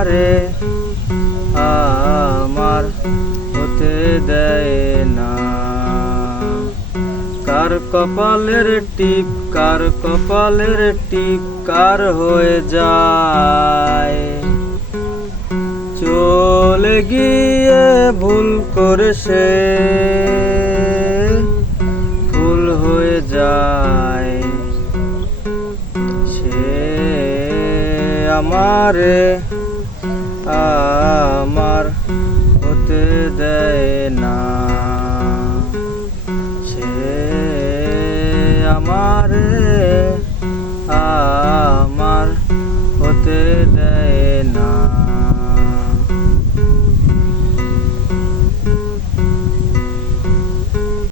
আমারে আমার হতে দেয় না। কার কপালের টিপ, কার কপালের টিপ কার হয়ে যায়, চলে গিয়ে ভুল করে সে ভুল হয়ে যায়। সে আমারে আমার হতে দেয় না, সে আমারে আমার হতে দেয় না।